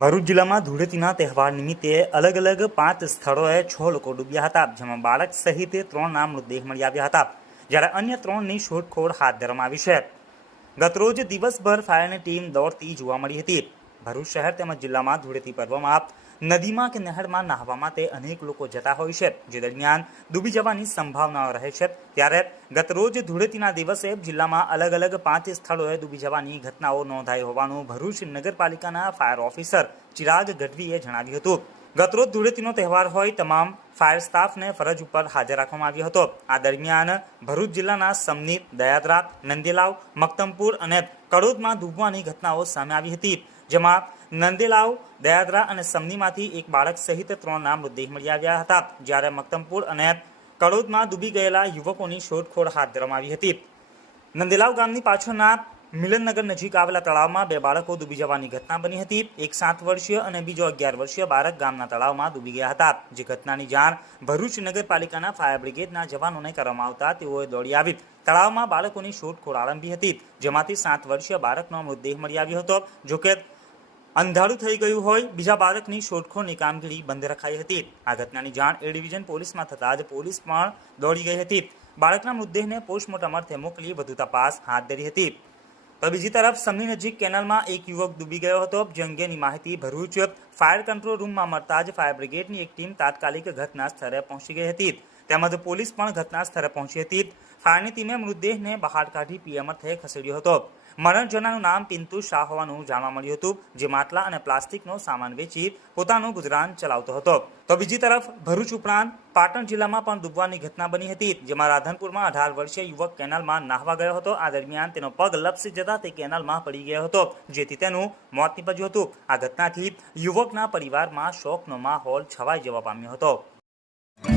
ભરૂચ જિલ્લામાં ધૂળેટીના તહેવાર નિમિત્તે અલગ અલગ પાંચ સ્થળોએ છ લોકો ડૂબ્યા હતા, જેમાં બાળક સહિત ત્રણના મૃતદેહ મળી આવ્યા હતા, જ્યારે અન્ય ત્રણની શોધખોળ હાથ ધરવામાં આવી છે. ગતરોજ દિવસભર ફાયરની ટીમ દોડતી જોવા મળી હતી. ભરૂચ શહેર તેમજ જિલ્લામાં ધૂળેટી પર્વમાં નદીમાં કે નહેરમાં નહાવા માટે અનેક લોકો જતા હોય છે. જે દરમિયાન ડૂબી જવાની સંભાવનાઓ રહે છે. ત્યારે ગતરોજ ધૂળેટીના દિવસે જિલ્લામાં અલગ અલગ પાંચ સ્થળોએ ડૂબી જવાની ઘટનાઓ નોંધાઈ હોવાનું ભરૂચ નગરપાલિકાના ફાયર ઓફિસર ચિરાગ ગઢવીએ જણાવ્યું હતું. ગતરોજ ધૂળેટીનો તહેવાર હોય તમામ ફાયર સ્ટાફને ફરજ ઉપર હાજર રાખવામાં આવ્યો હતો. આ દરમિયાન ભરૂચ જિલ્લાના સમની, દયાદરા, નંદીલાવ, મક્તમપુર અને કડોદમાં ડૂબવાની ઘટનાઓ સામે આવી હતી, જેમાં નંદેલાવ, દયાદરા અને સમનીમાંથી એક બાળક સહિત ત્રણના મૃતદેહ મળી આવ્યા હતા. જ્યારે મક્તમપુર અને કડોદમાં ડૂબી ગયેલા યુવકોની શોધખોળ હાથ ધરવામાં આવી હતી. નંદેલાવ ગામની પાછળના મિલનનગર નજીક આવેલા તળાવમાં બે બાળકો ડૂબી જવાની ઘટના બની હતી. એક સાત વર્ષીય અને બીજો અગિયાર વર્ષીય બાળક ગામના તળાવમાં ડૂબી ગયા હતા. જે ઘટનાની જાણ ભરૂચ નગરપાલિકાના ફાયર બ્રિગેડના જવાનોને કરવામાં આવતા તેઓએ દોડી આવી. તળાવમાં બાળકોની શોધખોળ આરંભી હતી. જેમાંથી સાત વર્ષીય બાળકનો મૃતદેહ મળી આવ્યો હતો. જોકે અંધારું થઈ ગયું હોય, બીજા બાળકની શોધખોળની કામગીરી બંધ રખાઈ હતી. આ ઘટનાની જાણ એ ડિવિઝન પોલીસમાં થતાં જ પોલીસ પણ દોડી ગઈ હતી. બાળકના મૃતદેહને પોસ્ટમોર્ટમ અર્થે મોકલી વધુ તપાસ હાથ ધરી હતી. બીજી તરફ સમની નજીક કેનાલમાં એક યુવક ડૂબી ગયો હતો. જે અંગેની માહિતી ભરૂચ ફાયર કંટ્રોલ રૂમમાં મળતા જ ફાયર બ્રિગેડની એક ટીમ તાત્કાલિક ઘટના સ્થળે પહોંચી ગઈ હતી. તેમજ પોલીસ પણ ઘટના સ્થળે પહોંચી હતી. ફાયરની ટીમે મૃતદેહને બહાર કાઢી પીએમ અર્થે ખસેડ્યો હતો. મરણ જનારનું નામ પિન્તુ શાહ હોવાનું જાણવા મળ્યું હતું, જે માટલા અને પ્લાસ્ટિકનો સામાન વેચી પોતાનું ગુજરાન ચલાવતો હતો. તો બીજી તરફ, ભરૂચ ઉપરાંત પાટણ જિલ્લામાં પણ ડૂબવાની ઘટના બની હતી, જેમાં રાધનપુરમાં અઢાર વર્ષીય યુવક કેનાલમાં નાહવા ગયો હતો. આ દરમિયાન તેનો પગ લપસી જતા તે કેનાલમાં પડી ગયો હતો, જેથી તેનું મોત નીપજ્યું હતું. આ ઘટનાથી યુવકના પરિવારમાં શોકનો માહોલ છવાઈ જવા પામ્યો હતો.